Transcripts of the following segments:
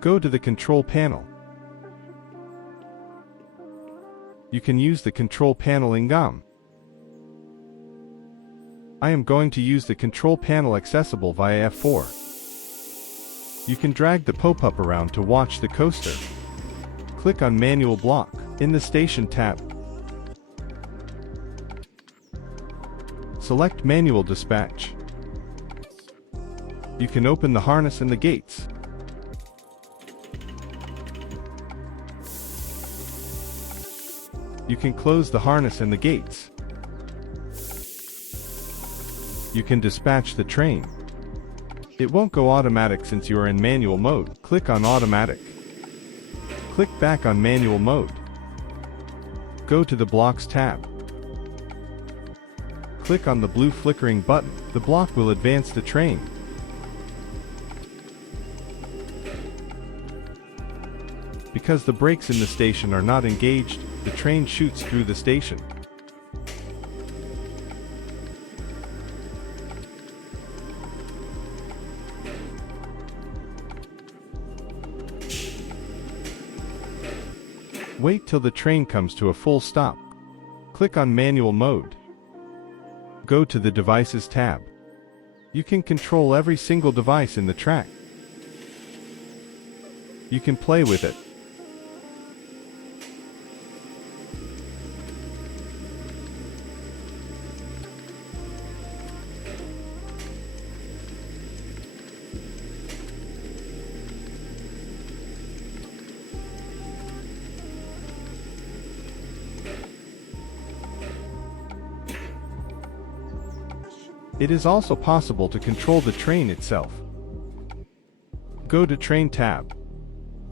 Go to the control panel. You can use the control panel in GUM. I am going to use the control panel accessible via F4. You can drag the pop-up around to watch the coaster. Click on Manual Block in the Station tab. Select Manual Dispatch. You can open the harness and the gates. You can close the harness and the gates. You can dispatch the train. It won't go automatic since you are in manual mode. Click on Automatic. Click back on Manual mode. Go to the Blocks tab. Click on the blue flickering button. The block will advance the train. Because the brakes in the station are not engaged, the train shoots through the station. Wait till the train comes to a full stop. Click on Manual mode. Go to the Devices tab. You can control every single device in the track. You can play with it. It is also possible to control the train itself. Go to Train tab.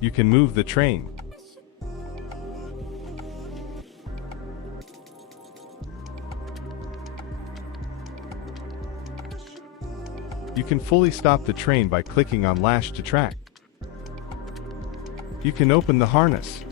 You can move the train. You can fully stop the train by clicking on Lash to Track. You can open the harness.